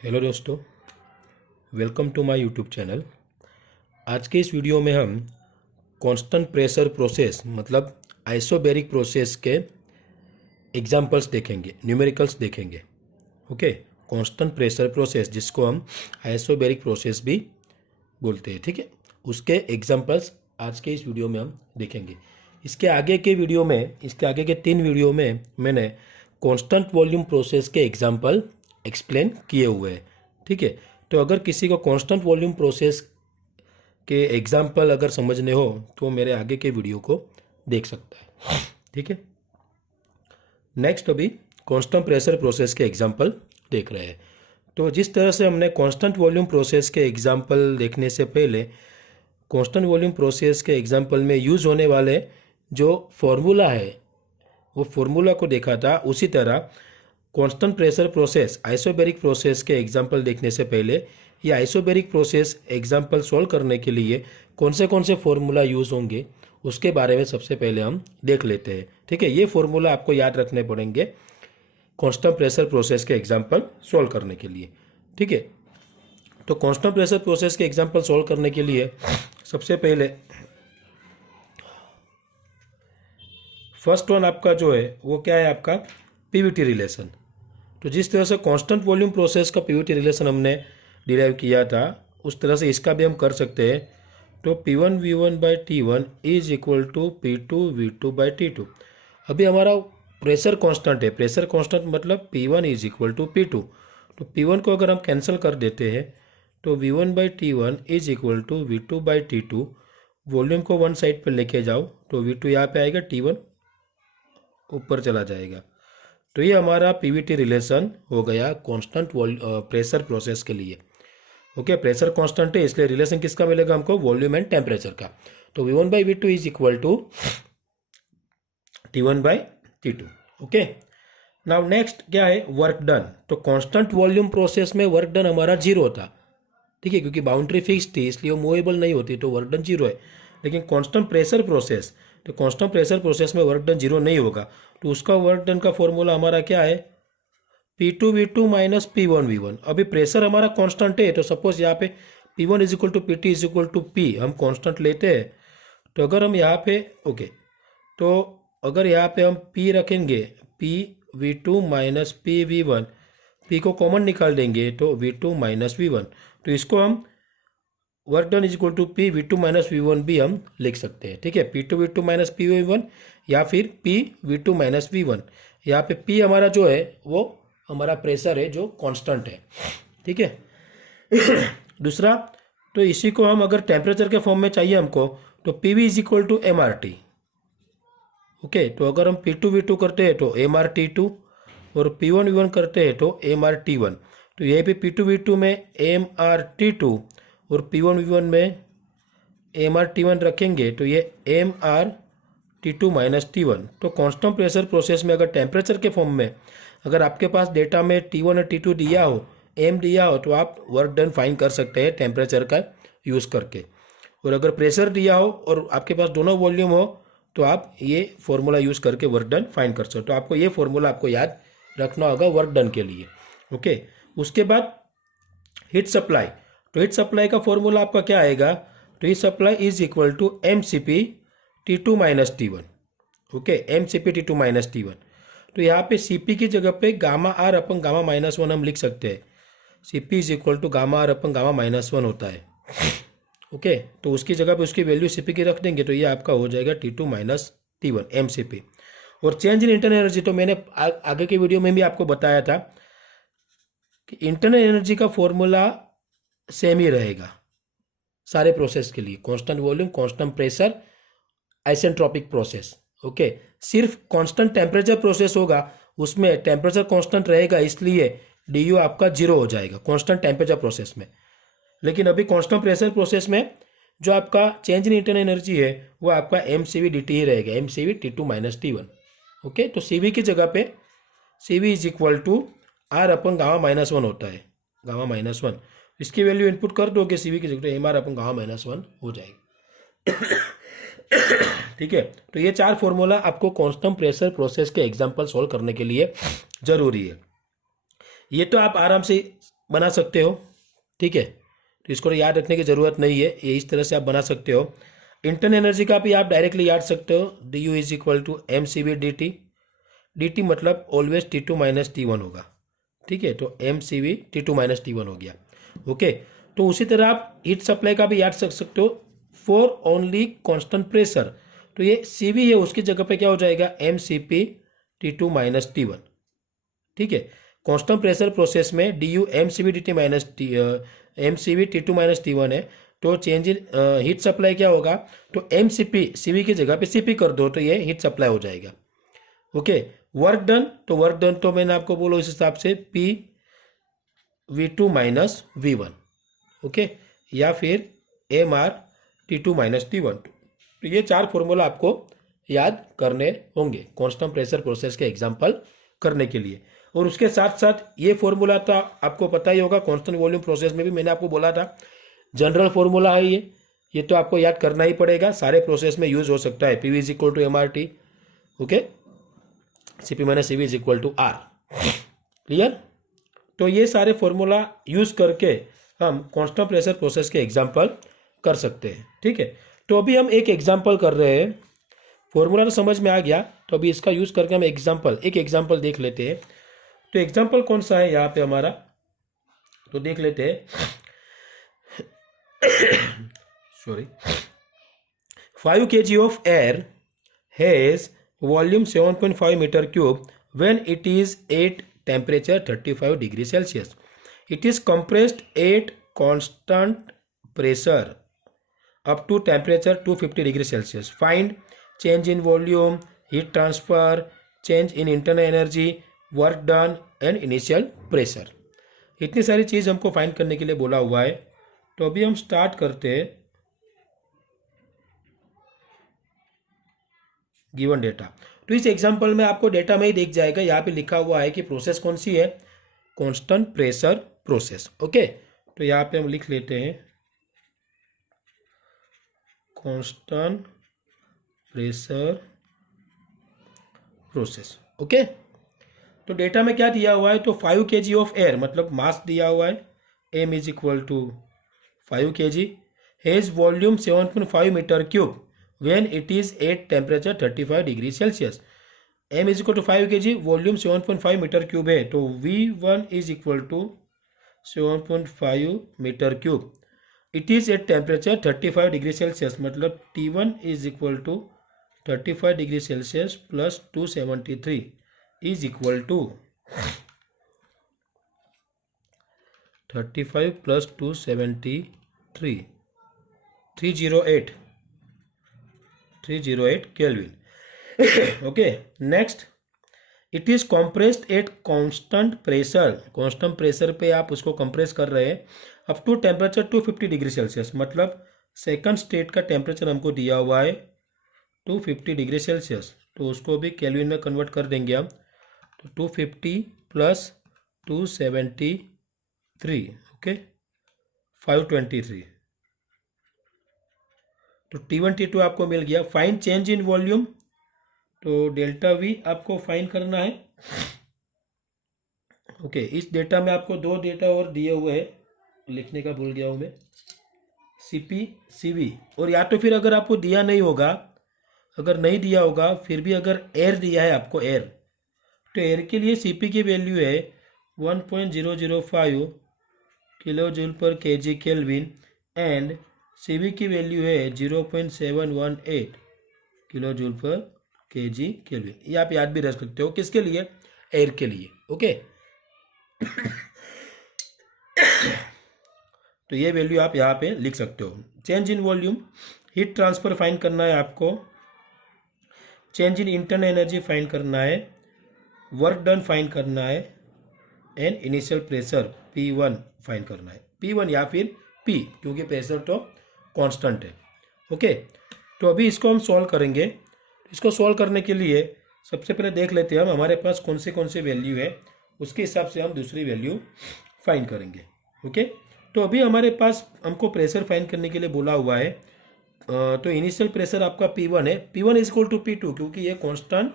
Hello दोस्तों, welcome to my YouTube channel. आज के इस वीडियो में हम कांस्टेंट प्रेशर प्रोसेस मतलब आइसोबैरिक प्रोसेस के एग्जांपल्स देखेंगे, न्यूमेरिकल्स देखेंगे। ओके, कांस्टेंट प्रेशर प्रोसेस जिसको हम आइसोबैरिक प्रोसेस भी बोलते हैं, ठीक है। उसके एग्जांपल्स आज के इस वीडियो में हम देखेंगे। इसके आगे के 3 वीडियो में मैंने कांस्टेंट वॉल्यूम प्रोसेस के एग्जांपल एक्सप्लेन किए हुए हैं, ठीक है। तो अगर किसी को कांस्टेंट वॉल्यूम प्रोसेस के एग्जांपल अगर समझने हो तो मेरे आगे के वीडियो को देख सकता है, ठीक है। नेक्स्ट अभी कांस्टेंट प्रेशर प्रोसेस के एग्जांपल देख रहे हैं। तो जिस तरह से हमने कांस्टेंट वॉल्यूम प्रोसेस के एग्जांपल देखने से पहले कांस्टेंट वॉल्यूम प्रोसेस के एग्जांपल में यूज़ होने वाले जो फॉर्मूला है वो फॉर्मूला को देखा था, उसी तरह constant pressure process isobaric process के एग्जांपल देखने से पहले ये आइसोबैरिक प्रोसेस एग्जांपल सॉल्व करने के लिए कौन से फॉर्मूला यूज़ होंगे उसके बारे में सबसे पहले हम देख लेते हैं, ठीक है। ये फॉर्मूला आपको याद रखने पड़ेंगे कांस्टेंट प्रेशर प्रोसेस के एग्जांपल सॉल्व करने के लिए, ठीक है। तो कांस्टेंट प्रेशर प्रोसेस के एग्जांपल सॉल्व करने के लिए सबसे पहले फर्स्ट वन आपका जो है वो क्या है, आपका पीवीटी रिलेशन। तो जिस तरह से कांस्टेंट वॉल्यूम प्रोसेस का पीवीटी रिलेशन हमने डिराइव किया था उस तरह से इसका भी हम कर सकते हैं। तो P1 V1 by T1 is equal to P2 V2 by T2। अभी हमारा प्रेशर कांस्टेंट है, प्रेशर कांस्टेंट मतलब P1 is equal to P2। तो P1 को अगर हम कैंसिल कर देते हैं तो V1 by T1 is equal to V2 by T2। Volume को वन साइड पर लेके जाओ तो V2 यहाँ पे आएगा, T1 ऊपर चला जाएगा। तो ये हमारा पीवीटी रिलेशन हो गया कांस्टेंट प्रेशर प्रोसेस के लिए। ओके, प्रेशर कांस्टेंट है इसलिए रिलेशन किसका मिलेगा हमको, वॉल्यूम एंड टेम्परेचर का। तो V1 by V2 is equal to T1 by T2। Okay, now next क्या है, वर्क डन। तो कांस्टेंट वॉल्यूम प्रोसेस में वर्क डन हमारा 0 था, ठीक है, क्योंकि बाउंड्री फिक्स थी इसलिए वो मूवेबल नहीं होती, तो वर्क डन 0 है। लेकिन कांस्टेंट प्रेशर प्रोसेस, तो कांस्टेंट प्रेशर प्रोसेस में वर्क डन 0 नहीं होगा। तो उसका वर्क डन का फॉर्मूला हमारा क्या है, P2 V2 minus P1 V1। अभी प्रेशर हमारा कांस्टेंट है तो सपोज यहाँ पे P1 is equal to PT is equal to P हम कांस्टेंट लेते हैं। तो अगर हम यहाँ पे तो अगर यहाँ पे हम P रखेंगे, P V2 minus P V1, P को कॉमन निकाल देंगे तो V2 माइनस V1। तो इसको हम work done is equal to P V2 minus V1 भी हम लिख सकते हैं, ठीक है। P2 V2 minus P V1 या फिर P V2 माइनस V1। यहाँ पे P हमारा जो है वो हमारा प्रेशर है जो कांस्टेंट है, ठीक है। दूसरा, तो इसी को हम अगर टेम्परेचर के फॉर्म में चाहिए हमको तो PV is equal to MRT। Okay, तो अगर हम P2 V2 करते हैं तो MRT2 और P1 V1 करते हैं तो MRT1। तो यहीं पे P2 V2 में MRT2 और P1 V1 में MRT1 रखेंगे तो ये MRT2 माइनस T1। तो कांस्टेंट प्रेशर प्रोसेस में अगर टेम्परेचर के फॉर्म में अगर आपके पास डेटा में T1 और T2 दिया हो, M दिया हो, तो आप वर्क डन फाइंड कर सकते हैं टेम्परेचर का यूज़ करके। और अगर प्रेशर दिया हो और आपके पास दोनों वॉल्यूम हो तो आप ये फॉर्मूला यूज़ करके वर्क डन फाइंड कर सकते हो। तो आपको ये फॉर्मूला आपको याद रखना होगा वर्क डन के लिए। ओके, उसके बाद हीट सप्लाई। तो हीट सप्लाई का फॉर्मूला आपका क्या आएगा, तो heat supply is equal to MCP T2 minus T1। Okay, MCP T2 minus T1। तो यहाँ पे CP की जगह पे gamma R upon gamma minus 1 हम लिख सकते हैं। CP is equal to gamma R upon gamma minus 1 होता है। ओके, तो उसकी जगह पे उसकी वैल्यू CP की रख देंगे तो ये आपका हो जाएगा T2 माइनस T1 MCP। और चेंज इन इंटरनल एनर्जी, तो मैंने आगे के वीडियो में भी आपको बताया था कि इंटरनल एनर्जी का फॉर्मूला सेम ही रहेगा सारे प्रोसेस के लिए, constant volume, constant pressure, isentropic process. Okay, सिर्फ कांस्टेंट टेम्परेचर प्रोसेस होगा उसमें टेम्परेचर कांस्टेंट रहेगा इसलिए DU आपका 0 हो जाएगा कांस्टेंट टेम्परेचर प्रोसेस में। लेकिन अभी कांस्टेंट प्रेशर प्रोसेस में जो आपका चेंज इन इंटरनल एनर्जी है वो आपका MCV dt ही रहेगा, MCV T2 minus T1। Okay, तो CV की जगह पे CV is equal to R upon gamma minus 1 होता है, गामा माइनस 1। इसकी वैल्यू इनपुट कर दोगे CV की जगह MR अपन गामा माइनस 1 हो जाएगी। ठीक है, तो ये 4 फॉर्मूला आपको कांस्टेंट प्रेशर प्रोसेस के एग्जांपल सॉल्व करने के लिए जरूरी है। ये तो आप आराम से बना सकते हो, ठीक है। तो इसको याद रखने की ज़रूरत नहीं है, ये इस तरह से आप बना सकते हो। इंटरनल एनर्जी का भी आप डायरेक्टली याद सकते हो, D U is equal to M C V D T. D T मतलब always T two minus T one होगा, ठीक है। तो M C V T two minus T one हो गया, ओके। तो उसी तरह आप हीट सप्लाई का भी याद रख सकते हो, फॉर ओनली कांस्टेंट प्रेशर। तो ये सी वी है, उसकी जगह पे क्या हो जाएगा, M C P T two minus T one, ठीक है। कांस्टेंट प्रेशर प्रोसेस में D U M C V D T minus T M C V T two minus T one है। तो चेंज इन हीट सप्लाई क्या होगा, तो M C P C V की जगह पे सी पी कर दो तो ये हीट सप्लाई हो जाएगा, ओके। वर्क डन, तो वर्क डन तो मैंने आपको बोलो इस हिसाब से P V two minus V one, okay, या फिर M R T two minus T one. तो ये चार फॉर्मूला आपको याद करने होंगे कांस्टेंट प्रेशर प्रोसेस के एग्जांपल करने के लिए। और उसके साथ साथ ये फॉर्मूला तो आपको पता ही होगा, कांस्टेंट वॉल्यूम प्रोसेस में भी मैंने आपको बोला था जनरल फॉर्मूला है ये तो आपको याद करना ही पड़ेगा, सारे प्रोसेस में यूज हो सकता है। P V is equal to M R T, okay, C P minus C V is equal to R, clear. तो ये सारे फॉर्मूला यूज करके हम कांस्टेंट प्रेशर प्रोसेस के एग्जांपल कर सकते हैं, ठीक है। तो अभी हम एक एग्जांपल कर रहे हैं, फॉर्मूला तो समझ में आ गया, तो अभी इसका यूज करके हम एक एग्जांपल देख लेते हैं। तो एग्जांपल कौन सा है यहाँ पे हमारा, तो देख लेते हैं। Sorry, 5 kg of air has volume 7.5 meter cube when it is at temperature 35 degree Celsius. It is compressed at constant pressure up to temperature 250 degree Celsius. Find change in volume, heat transfer, change in internal energy, work done and initial pressure. इतनी सारी चीज़ हमको find करने के लिए बोला हुआ है। तो अभी हम स्टार्ट करते हैं गिवन डेटा। तो इस एग्जांपल में आपको डेटा में ही दिख जाएगा, यहाँ पे लिखा हुआ है कि प्रोसेस कौन सी है, कांस्टेंट प्रेशर प्रोसेस, ओके। तो यहाँ पे हम लिख लेते हैं कांस्टेंट प्रेशर प्रोसेस, ओके। तो डेटा में क्या दिया हुआ है, तो 5 kg ऑफ एयर मतलब मास दिया हुआ है, M is equal to 5 kg, has volume 7.5 metre cube when it is at temperature 35 degree Celsius. m is equal to 5 kg, volume 7.5 metre cube है, तो v1 is equal to 7.5 metre cube. It is at temperature 35 degree Celsius मतलब T1 is equal to 35 degree Celsius plus 273 is equal to 35 plus 273 308 kelvin, okay. Next, it is compressed at constant pressure, constant pressure पे आप उसको compress कर रहे हैं up to temperature 250 degree Celsius मतलब second state का टेम्परेचर हमको दिया हुआ है 250 डिग्री सेल्सियस, तो उसको भी केल्विन में कन्वर्ट कर देंगे हम। तो 250 प्लस 273, ओके, 523। तो T1 T2 आपको मिल गया। फाइंड चेंज इन वॉल्यूम, तो डेल्टा वी आपको फाइंड करना है, ओके। इस डेटा में आपको दो डेटा और दिए हुए हैं, लिखने का भूल गया हूँ मैं, CP CV, और या तो फिर अगर आपको दिया नहीं होगा, अगर नहीं दिया होगा फिर भी अगर एयर दिया है आपको एयर, तो एयर के लिए CP की वैल्यू है 1.005 किलो जूल पर kg केल्विन एंड CV की वैल्यू है 0.718 किलो जूल पर kg केल्विन। ये आप याद भी रख सकते हो, किसके लिए, एयर के लिए, ओके। तो ये वैल्यू आप यहाँ पे लिख सकते हो। Change in volume, heat transfer find करना है आपको, change in internal energy find करना है, वर्क डन फाइंड करना है and initial pressure P1 find करना है, P1 या फिर P, क्योंकि प्रेशर तो कांस्टेंट है, ओके। तो अभी इसको हम सॉल्व करेंगे। इसको सॉल्व करने के लिए सबसे पहले देख लेते हैं हम हमारे पास कौन से वैल्यू है, उसके हिसाब से हम दूसरी वैल्यू फाइंड करेंगे, ओके। तो अभी हमारे पास हमको प्रेशर फाइंड करने के लिए बोला हुआ है, तो इनिशियल प्रेशर आपका P1 है, P1 is equal to P2 क्योंकि ये कांस्टेंट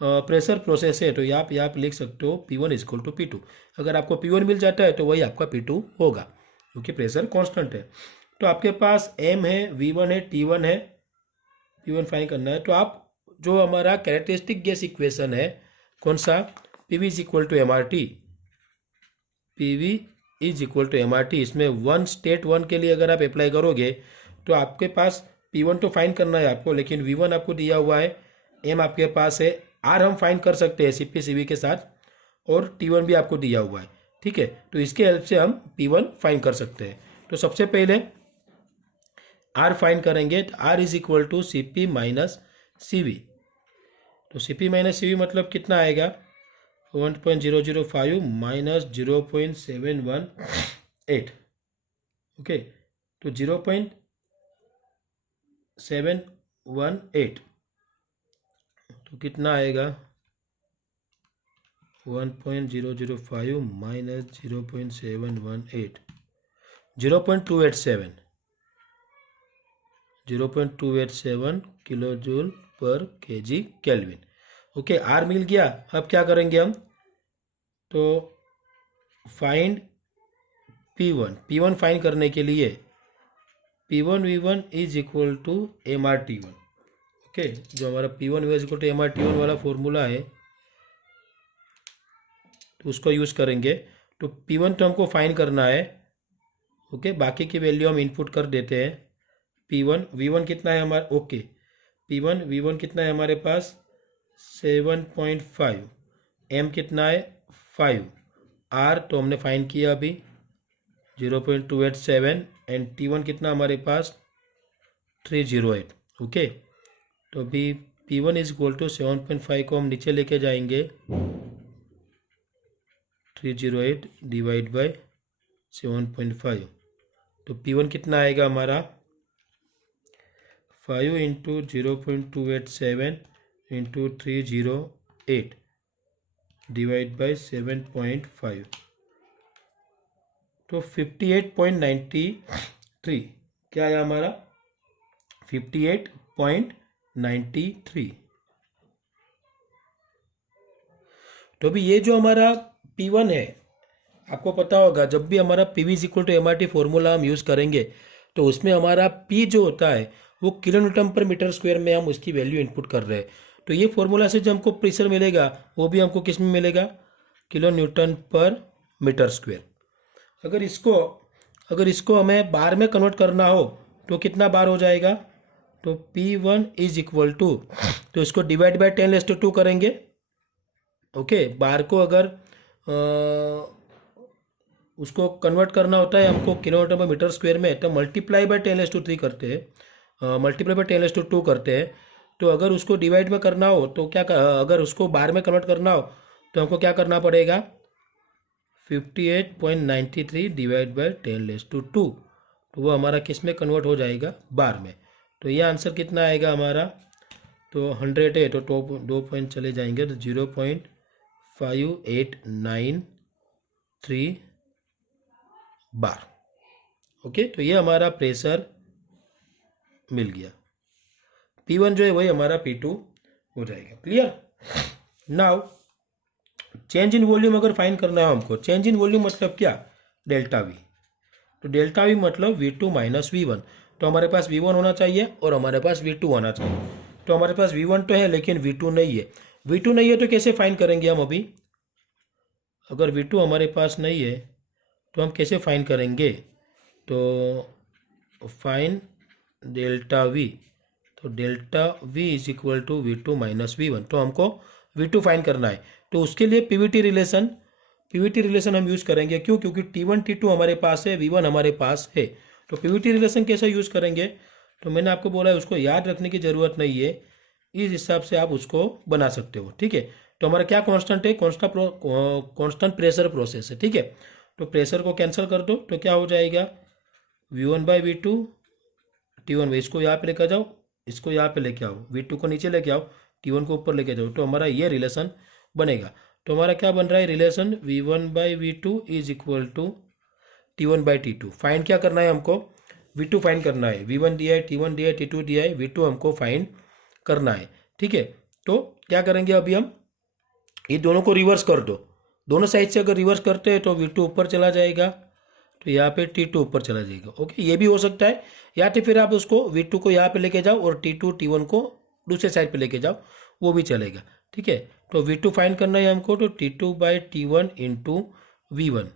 प्रेशर प्रोसेस है, तो आप यहाँ पे लिख सकते हो P1 is equal to P2। अगर आपको P1 मिल जाता है तो वही आपका P2 होगा, क्योंकि प्रेशर कांस्टेंट है। तो आपके पास M है, V1 है, T1 है, P1 फाइंड करना है। तो आप जो हमारा कैरेक्टरिस्टिक गैस इक्वेशन है, कौन सा, PV is equal to MRT, PV is equal to MRT, इसमें वन स्टेट वन के लिए अगर आप अप्लाई करोगे तो आपके पास P1 तो फाइंड करना है आपको, लेकिन V1 आपको दिया हुआ है, M आपके पास है, R हम फाइंड कर सकते हैं CP CV के साथ, और T1 भी आपको दिया हुआ है, ठीक है। तो इसके हेल्प से हम P1 फाइंड कर सकते हैं। तो सबसे पहले R फाइंड करेंगे, तो R is equal to CP minus CV। तो CP माइनस CV मतलब कितना आएगा, 1.005 माइनस 0.718, ओके। तो 0.718 तो कितना आएगा, 1.005 minus 0.718, 0.287, 0.287 kilo joule per KG kelvin, okay. R मिल गया। अब क्या करेंगे हम, तो फाइंड P1 फाइंड करने के लिए P1 V1 is equal to MRT1, okay. जो हमारा P1 V1 is equal to MRT1 वाला फॉर्मूला है, तो उसको यूज़ करेंगे। तो P1 तो हमको फाइंड करना है, ओके। बाकी की वैल्यू हम इनपुट कर देते हैं। P1 V1 कितना है हमारा, ओके। P1 V1 कितना है हमारे पास, 7.5, M कितना है 5, R तो हमने फाइंड किया अभी 0.287, एंड T1 कितना हमारे पास 308, ओके। तो अभी P1 इज इक्वल टू 7.5 को हम नीचे लेके जाएंगे, 308 डिवाइड बाय 7.5, तो P1 कितना आएगा हमारा, 5 इंटू 0.287 इंटू 308 डिवाइड बाय 7.5, तो 58.93 क्या है हमारा, 58.93। तो अभी ये जो हमारा P1 है, आपको पता होगा जब भी हमारा PV is equal to MRT formula हम यूज़ करेंगे तो उसमें हमारा P जो होता है वो किलो न्यूटन पर मीटर स्क्वायर में हम उसकी वैल्यू इनपुट कर रहे हैं। तो ये फॉर्मूला से जो हमको प्रेशर मिलेगा वो भी हमको किस में मिलेगा, किलो न्यूटन पर मीटर स्क्वायर। अगर इसको हमें बार में कन्वर्ट करना हो तो कितना बार हो जाएगा, तो P1 इज इक्वल टू, तो इसको डिवाइड बाय 10⁻² करेंगे, ओके। बार को अगर उसको कन्वर्ट करना होता है हमको किलोमीटर पर मीटर स्क्वायर में, तो मल्टीप्लाई बाय 10⁻³ करते हैं, मल्टीप्लाई बाय 10⁻² करते हैं। तो अगर उसको डिवाइड में करना हो तो अगर उसको बार में कन्वर्ट करना हो तो हमको क्या करना पड़ेगा, 58.93 डिवाइड बाय 10⁻², तो वो हमारा किस में कन्वर्ट हो जाएगा, बार में। तो ये आंसर कितना आएगा हमारा, तो 100 है तो 2 पॉइंट चले जाएंगे, तो 0.5893 बार, ओके। तो ये हमारा प्रेशर मिल गया। P1 जो है वही हमारा P2 हो जाएगा, clear. Now change in volume अगर फाइंड करना है हमको, चेंज इन वॉल्यूम मतलब क्या, डेल्टा V। तो डेल्टा V मतलब V2 माइनस V1। तो हमारे पास V1 होना चाहिए और हमारे पास V2 होना चाहिए। तो हमारे पास V1 तो है लेकिन V2 नहीं है। V2 नहीं है तो कैसे फाइंड करेंगे हम अभी, अगर V2 हमारे पास नहीं है तो हम कैसे फाइंड करेंगे, तो फाइंड डेल्टा V। तो delta V is equal to V2 minus V1। तो हमको V2 फाइंड करना है, तो उसके लिए पीवीटी रिलेशन हम यूज़ करेंगे। क्यों, क्योंकि T1 T2 हमारे पास है, V1 हमारे पास है। तो पीवीटी रिलेशन कैसे यूज़ करेंगे, तो मैंने आपको बोला है उसको याद रखने की ज़रूरत नहीं है, इस हिसाब से आप उसको बना सकते हो, ठीक है। तो हमारा क्या कांस्टेंट है, कांस्टेंट प्रेशर प्रोसेस है, ठीक है। तो प्रेशर को कैंसिल कर दो तो क्या हो जाएगा, V1 by V2, T1 by, इसको यहाँ पे लेकर जाओ, इसको यहाँ पे लेके आओ, V2 को नीचे लेके आओ, T1 को ऊपर लेके जाओ, तो हमारा ये रिलेशन बनेगा। तो हमारा क्या बन रहा है relation, V1 by V2 is equal to T1 by T2। Find क्या करना है हमको, V2 फाइंड करना है। V1 दिया है, T1 दिया है, T2 दिया है, V2 हमको फाइंड करना है, ठीक है। तो क्या करेंगे अभी हम, ये दोनों को रिवर्स कर दो, दोनों साइड से अगर रिवर्स करते हैं तो V2 ऊपर चला जाएगा, तो यहाँ पे T2 ऊपर चला जाएगा। ओके, ये भी हो सकता है, या तो फिर आप उसको V2 को यहाँ पे लेके जाओ और T2 T1 को दूसरे साइड पे लेके जाओ, वो भी चलेगा। ठीक है, तो V2 फाइंड करना है हमको, तो T2/T1 इंटू V1,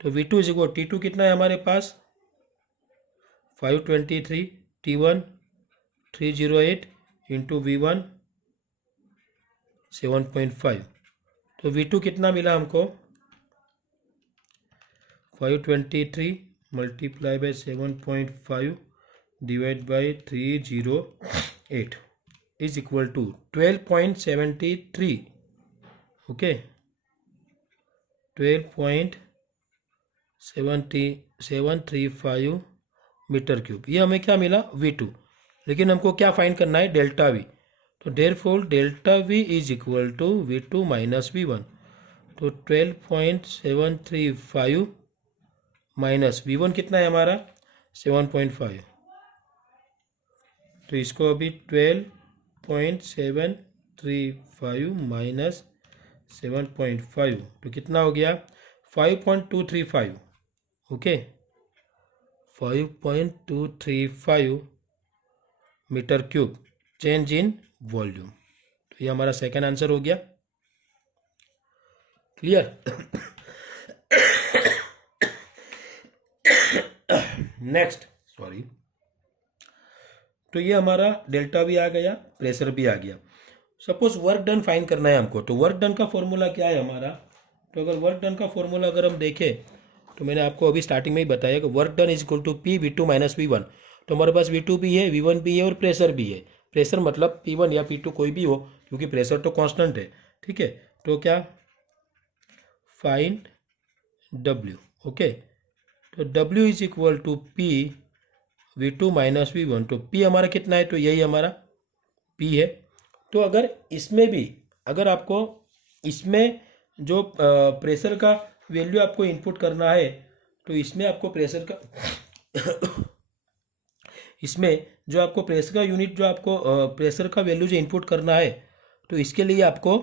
तो V2 इज इक्वल, T2 कितना है हमारे पास 523, T1 308 इंटू V1 7.5, तो V2 कितना मिला हमको 523 multiply by 7.5 divide by 308 is equal to 12.73। Okay, 12.735 metre cube, ये हमें क्या मिला V2, लेकिन हमको क्या फाइंड करना है डेल्टा V, तो therefore delta V is equal to V2 minus V1, तो 12.735 माइनस V1 कितना है हमारा 7.5, तो इसको अभी 12.735 माइनस 7.5, तो कितना हो गया 5.235। Okay, 5.235 metre cube change in volume, तो ये हमारा सेकेंड आंसर हो गया। क्लियर? नेक्स्ट, सॉरी, तो ये हमारा डेल्टा भी आ गया, प्रेशर भी आ गया। सपोज वर्क डन फाइंड करना है हमको, तो वर्क डन का फॉर्मूला क्या है हमारा, तो अगर वर्क डन का फॉर्मूला अगर हम देखें, तो मैंने आपको अभी स्टार्टिंग में ही बताया कि work done is equal to P V2 minus V1, तो हमारे पास V2 भी है, V1 भी है और प्रेशर भी है। प्रेशर मतलब P1 या P2 कोई भी हो, क्योंकि प्रेशर तो कांस्टेंट है। ठीक है, तो क्या फाइंड W। ओके, तो W is equal to P V2 minus V1, तो P हमारा कितना है, तो यही हमारा P है। तो अगर इसमें भी, अगर आपको इसमें जो प्रेशर का वैल्यू आपको इनपुट करना है, तो इसमें आपको प्रेशर का इसमें जो आपको प्रेशर का यूनिट, जो आपको प्रेशर का वैल्यू जो इनपुट करना है, तो इसके लिए आपको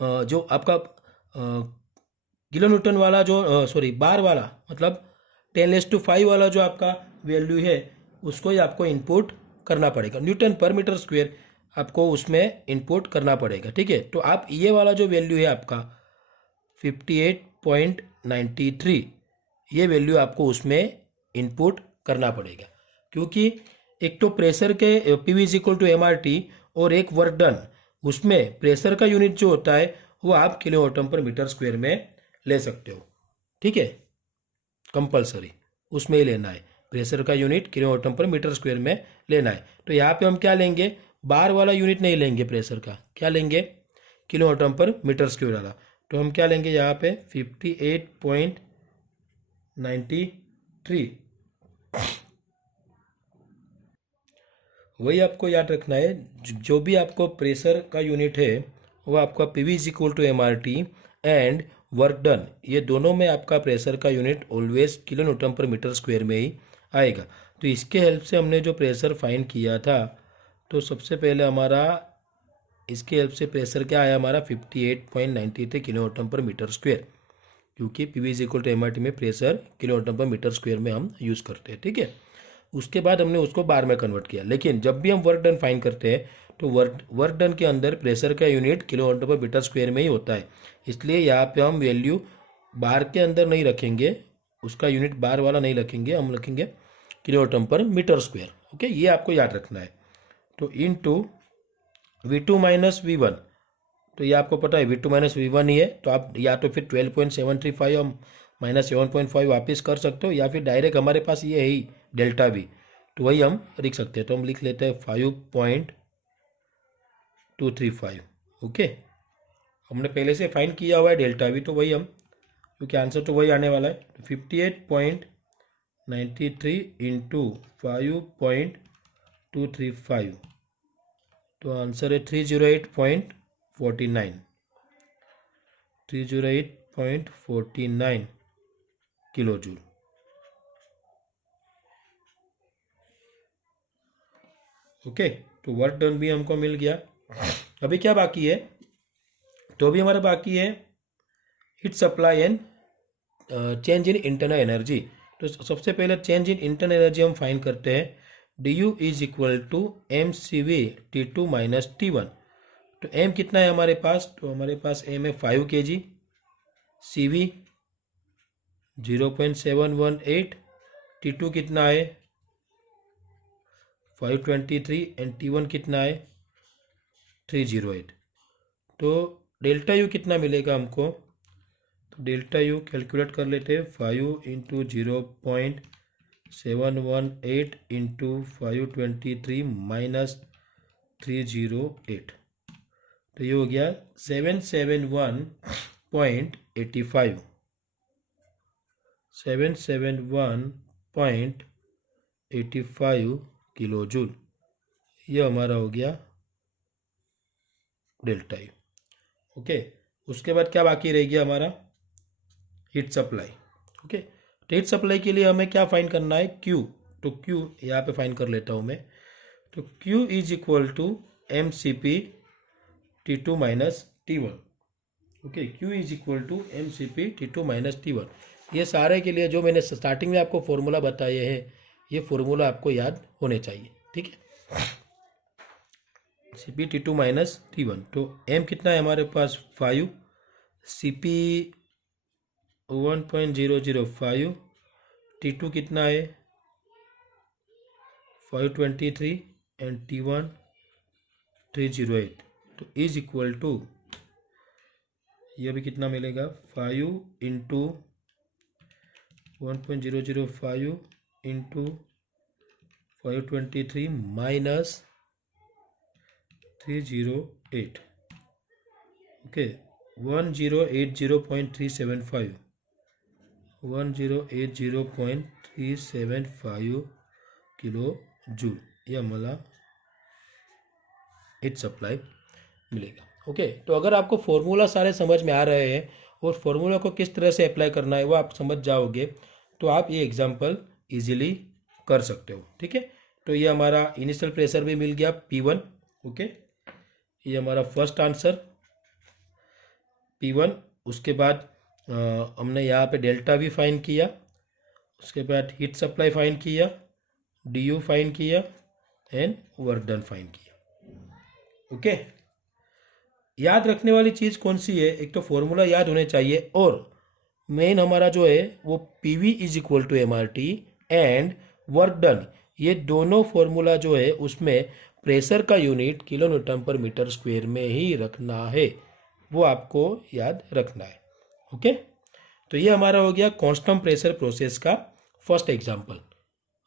जो आपका किलो न्यूटन वाला जो सॉरी बार वाला, मतलब 10⁵ वाला जो आपका वैल्यू है, उसको ही आपको इनपुट करना पड़ेगा, न्यूटन पर मीटर स्क्वायर आपको उसमें इनपुट करना पड़ेगा। ठीक है, तो आप ये वाला जो वैल्यू है आपका 58.93, ये वैल्यू आपको उसमें इनपुट करना पड़ेगा, क्योंकि एक तो प्रेशर के PV is equal to MRT और एक वर्क डन, उसमें प्रेशर का यूनिट जो होता है वो आप किलो एटम पर मीटर स्क्वायर में ले सकते हो। ठीक है, कंपलसरी उसमें ही लेना है, प्रेशर का यूनिट किलो एटम पर मीटर स्क्वायर में लेना है। तो यहाँ पे हम क्या लेंगे, बार वाला यूनिट नहीं लेंगे प्रेशर का, क्या लेंगे किलो एटम पर मीटर स्क्वायर वाला। तो हम क्या लेंगे यहाँ पे 58.93, वही आपको याद रखना है। जो भी आपको प्रेशर का यूनिट है वो आपका PV is equal to MRT and work done, ये दोनों में आपका प्रेशर का यूनिट ऑलवेज किलो न्यूटन पर मीटर स्क्वायर में ही आएगा। तो इसके हेल्प से हमने जो प्रेशर फाइंड किया था, तो सबसे पहले हमारा इसके हेल्प से प्रेशर क्या आया हमारा 58.93 किलो न्यूटन पर मीटर स्क्वायर, क्योंकि PV is equal to MRT में प्रेशर किलो न्यूटन पर मीटर स्क्वायर में हम यूज़ करते हैं। ठीक है, उसके बाद हमने उसको बार में कन्वर्ट किया, लेकिन जब भी हम वर्क डन फाइंड करते हैं तो वर्क डन के अंदर प्रेशर का यूनिट किलो न्यूटन पर मीटर स्क्वायर में ही होता है, इसलिए यहाँ पे हम वैल्यू बार के अंदर नहीं रखेंगे, उसका यूनिट बार वाला नहीं रखेंगे, हम रखेंगे किलो न्यूटन पर मीटर स्क्वायर। ओके, ये आपको याद रखना है। तो इनटू V2 माइनस V1, तो ये आपको पता है V2 माइनस V1 ही है, तो आप या तो फिर 12.735 और माइनस 7.5 वापस कर सकते हो, या फिर डायरेक्ट हमारे पास ये है ही डेल्टा V, तो वही हम लिख सकते हैं। तो हम लिख लेते हैं 5.235। ओके, हमने पहले से फाइंड किया हुआ है डेल्टा V, तो वही हम, क्योंकि आंसर तो वही आने वाला है। तो 58.93 इंटू 5.235, तो आंसर है 308.49, 308.49 किलो जूल। ओके, तो वर्क डन भी हमको मिल गया। अभी क्या बाकी है, तो अभी हमारा बाकी है heat supply and change in internal energy. तो सबसे पहले चेंज इन इंटरनल एनर्जी हम फाइंड करते हैं, D U is equal to M C V T two minus T one. तो एम कितना है हमारे पास, तो हमारे पास एम है 5 kg, C V 0.718, T two कितना है 523 एंड टी वन कितना है 308। तो डेल्टा यू कितना मिलेगा हमको, तो डेल्टा यू कैलकुलेट कर लेते हैं, 5 इंटू 0.718 इंटू 523 माइनस 308, तो ये हो गया 771.85, 771.85 किलो जूल। ये हमारा हो गया डेल्टा यू। ओके, उसके बाद क्या बाकी रह गया हमारा, हीट सप्लाई। ओके, तो हीट सप्लाई के लिए हमें क्या फाइंड करना है, क्यू। तो क्यू यहाँ पे फाइंड कर लेता हूँ मैं, तो Q is equal to M C P T two minus T one. Okay, Q is equal to M C P T two minus T one. ये सारे के लिए जो मैंने स्टार्टिंग में आपको फॉर्मूला बताए हैं, ये फॉर्मूला आपको याद होने चाहिए, ठीक है। C P T two minus T one, तो एम कितना है हमारे पास 5, सी पी 1.005, टी टू कितना है 523 एंड टी वन 308, तो इज इक्वल टू, ये भी कितना मिलेगा 5 into 1.005 into 523 minus 308। Okay, 1080.375, 1080.375 kilo joule, ये हमारा हीट सप्लाई मिलेगा। ओके, तो अगर आपको फॉर्मूला सारे समझ में आ रहे हैं और फॉर्मूला को किस तरह से अप्लाई करना है वो आप समझ जाओगे, तो आप ये एग्जांपल इजीली कर सकते हो, ठीक है। तो ये हमारा इनिशियल प्रेशर भी मिल गया P1। ओके, ये हमारा फर्स्ट आंसर P1। उसके बाद हमने यहाँ पे डेल्टा भी फाइंड किया, उसके बाद हीट सप्लाई फाइंड किया, डी यू फाइंड किया एंड वर्क डन फाइंड किया। ओके, याद रखने वाली चीज़ कौन सी है, एक तो फॉर्मूला याद होने चाहिए, और मेन हमारा जो है वो P V is equal to M R T and work done, ये दोनों फॉर्मूला जो है उसमें प्रेशर का यूनिट किलो न्यूटन पर मीटर स्क्वायर में ही रखना है, वो आपको याद रखना है। ओके, तो ये हमारा हो गया कांस्टेंट प्रेशर प्रोसेस का first example.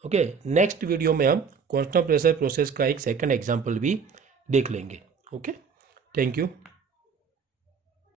Okay, next video में हम कांस्टेंट प्रेशर प्रोसेस का एक सेकंड एग्जांपल भी देख लेंगे। Okay, thank you.